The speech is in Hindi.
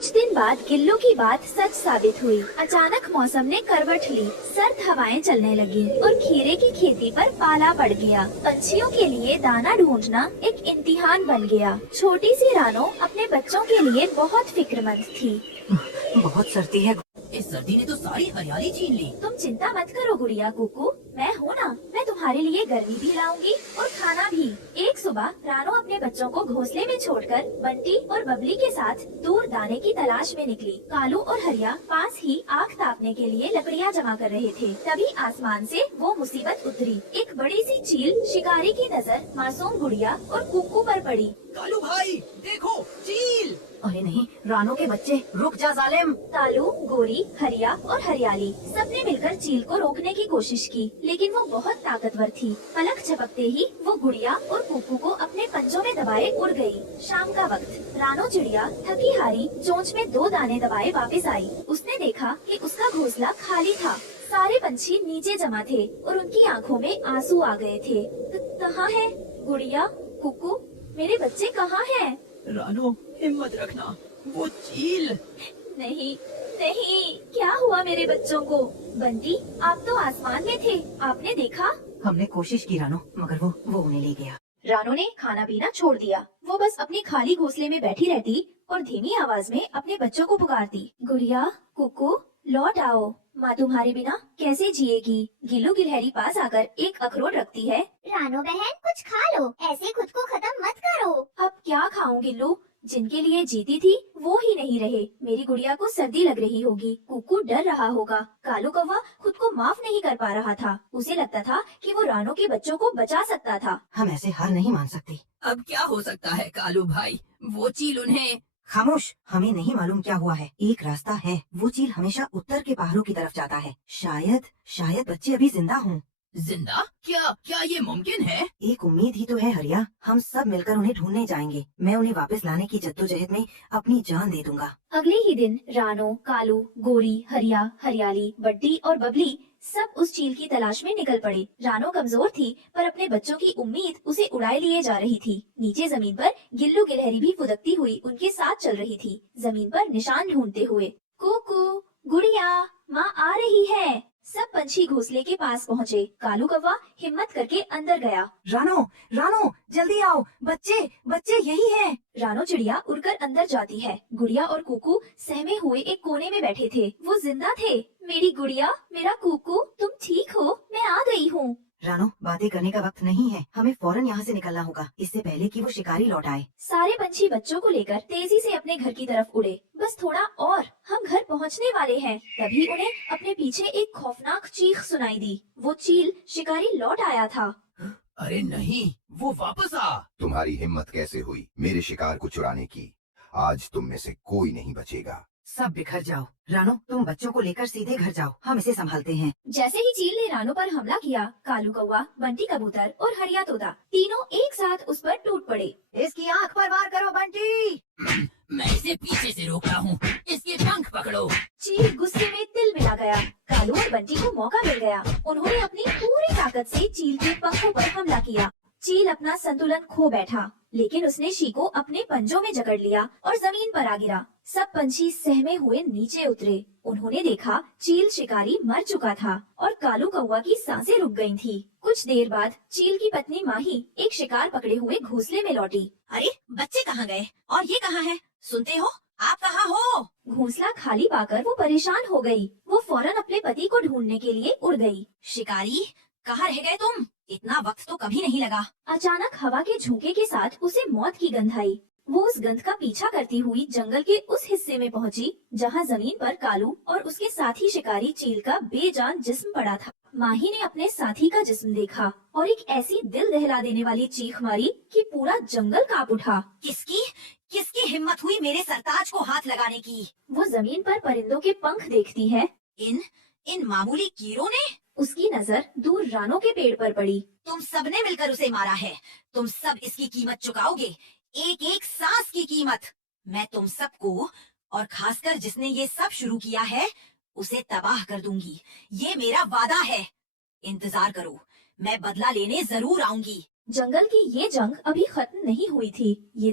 कुछ दिन बाद गिल्लू की बात सच साबित हुई। अचानक मौसम ने करवट ली, सर्द हवाएं चलने लगी और खीरे की खेती पर पाला पड़ गया। पंछियों के लिए दाना ढूंढना एक इम्तिहान बन गया। छोटी सी रानो अपने बच्चों के लिए बहुत फिक्रमंद थी। बहुत सर्दी है। इस सर्दी ने तो सारी हरियाली छीन ली। तुम चिंता मत करो गुड़िया कुकू, मैं हूँ ना। मैं तुम्हारे लिए गर्मी भी लाऊंगी और खाना भी। एक सुबह रानो अपने बच्चों को घोंसले में छोड़कर बंटी और बबली के साथ दूर दाने की तलाश में निकली। कालू और हरिया पास ही आग तापने के लिए लकड़ियाँ जमा कर रहे थे। तभी आसमान से वो मुसीबत उतरी। एक बड़ी सी चील शिकारी की नजर मासूम गुड़िया और कुकू पर पड़ी। कालू भाई देखो, चील। अरे नहीं, रानो के बच्चे, रुक जा जालिम। कालू, गोरी, हरिया और हरियाली सबने मिलकर चील को रोकने की कोशिश की, लेकिन वो बहुत ताकतवर थी। पलक झपकते ही वो गुड़िया और कुकू को अपने पंजों में दबाए उड़ गई। शाम का वक्त, रानो चिड़िया थकी हारी चोंच में 2 दाने दबाए वापस आई। उसने देखा कि उसका घोंसला खाली था। सारे पंछी नीचे जमा थे और उनकी आँखों में आंसू आ गए थे। कहाँ है गुड़िया, कुकू, मेरे बच्चे कहाँ हैं? रानो, हिम्मत रखना, वो चील। नहीं नहीं, क्या हुआ मेरे बच्चों को? बंटी, आप तो आसमान में थे, आपने देखा? हमने कोशिश की रानो, मगर वो उन्हें ले गया। रानो ने खाना पीना छोड़ दिया। वो बस अपने खाली घोंसले में बैठी रहती और धीमी आवाज में अपने बच्चों को पुकारती। गुड़िया, कुकू, लौट आओ, माँ तुम्हारे बिना कैसे जिएगी? गिल्लू गिलहरी पास आकर एक अखरोट रखती है। रानो बहन, कुछ खा लो, ऐसे खुद को खत्म मत करो। अब क्या खाऊं गिल्लू? जिनके लिए जीती थी वो ही नहीं रहे। मेरी गुड़िया को सर्दी लग रही होगी, कुकू डर रहा होगा, कालू कौवा खुद को माफ नहीं कर पा रहा था। उसे लगता था कि वो रानो के बच्चों को बचा सकता था। हम ऐसे हार नहीं मान सकते। अब क्या हो सकता है कालू भाई? वो चील उन्हें। खामोश, हमें नहीं मालूम क्या हुआ है। एक रास्ता है, वो चील हमेशा उत्तर के पहाड़ों की तरफ जाता है। शायद बच्चे अभी जिंदा हों। जिंदा? क्या ये मुमकिन है? एक उम्मीद ही तो है हरिया, हम सब मिलकर उन्हें ढूंढने जाएंगे। मैं उन्हें वापस लाने की जद्दोजहद में अपनी जान दे दूंगा। अगले ही दिन रानो, कालू, गोरी, हरिया, हरियाली, बड्डी और बबली सब उस चील की तलाश में निकल पड़े। रानो कमजोर थी, पर अपने बच्चों की उम्मीद उसे उड़ाए लिए जा रही थी। नीचे जमीन पर गिल्लू गिलहरी भी फुदकती हुई उनके साथ चल रही थी, जमीन पर निशान ढूंढते हुए। कुकू, गुड़िया, माँ आ रही है। सब पंछी घोंसले के पास पहुँचे। कालू कौवा हिम्मत करके अंदर गया। रानो, जल्दी आओ, बच्चे यही हैं। रानो चिड़िया उड़कर अंदर जाती है। गुड़िया और कुकू सहमे हुए एक कोने में बैठे थे। वो जिंदा थे। मेरी गुड़िया, मेरा कुकू, तुम ठीक हो? मैं आ गई हूँ। रानो, बातें करने का वक्त नहीं है, हमें फौरन यहाँ से निकलना होगा, इससे पहले कि वो शिकारी लौट आए। सारे पंछी बच्चों को लेकर तेजी से अपने घर की तरफ उड़े। बस थोड़ा और, हम घर पहुँचने वाले हैं। तभी उन्हें अपने पीछे एक खौफनाक चीख सुनाई दी। वो चील शिकारी लौट आया था। अरे नहीं, वो वापस आ। तुम्हारी हिम्मत कैसे हुई मेरे शिकार को चुराने की? आज तुम में से कोई नहीं बचेगा। सब बिखर जाओ। रानो, तुम बच्चों को लेकर सीधे घर जाओ, हम इसे संभालते हैं। जैसे ही चील ने रानो पर हमला किया, कालू कौवा, बंटी कबूतर और हरिया तोता तीनों एक साथ उस पर टूट पड़े। इसकी आँख पर वार करो बंटी। मैं इसे पीछे से रोक रहा हूँ, इसके पंख पकड़ो। चील गुस्से में तिल मिला गया। कालू और बंटी को मौका मिल गया। उन्होंने अपनी पूरी ताकत से चील के पंखों पर हमला किया। चील अपना संतुलन खो बैठा, लेकिन उसने शी को अपने पंजों में जकड़ लिया और जमीन पर आ गिरा। सब पंछी सहमे हुए नीचे उतरे। उन्होंने देखा चील शिकारी मर चुका था और कालू कौवा की सांसें रुक गई थी। कुछ देर बाद चील की पत्नी माही एक शिकार पकड़े हुए घोंसले में लौटी। अरे, बच्चे कहाँ गए और ये कहाँ है? सुनते हो, आप कहाँ हो? घोंसला खाली पाकर वो परेशान हो गई। वो फौरन अपने पति को ढूंढने के लिए उड़ गई। शिकारी, कहाँ रह गए तुम? इतना वक्त तो कभी नहीं लगा। अचानक हवा के झोंके के साथ उसे मौत की गंध आई। वो उस गंध का पीछा करती हुई जंगल के उस हिस्से में पहुंची जहां जमीन पर कालू और उसके साथी शिकारी चील का बेजान जिस्म पड़ा था। माही ने अपने साथी का जिस्म देखा और एक ऐसी दिल दहला देने वाली चीख मारी कि पूरा जंगल कांप उठा। किसकी हिम्मत हुई मेरे सरताज को हाथ लगाने की? वो जमीन पर परिंदों के पंख देखती है। इन मामूली कीड़ों ने? उसकी नजर दूर रानो के पेड़ पर पड़ी। तुम सबने मिलकर उसे मारा है, तुम सब इसकी कीमत चुकाओगे, एक एक सांस की कीमत। मैं तुम सबको, और खासकर जिसने ये सब शुरू किया है, उसे तबाह कर दूंगी। ये मेरा वादा है। इंतजार करो, मैं बदला लेने जरूर आऊंगी। जंगल की ये जंग अभी खत्म नहीं हुई थी। ये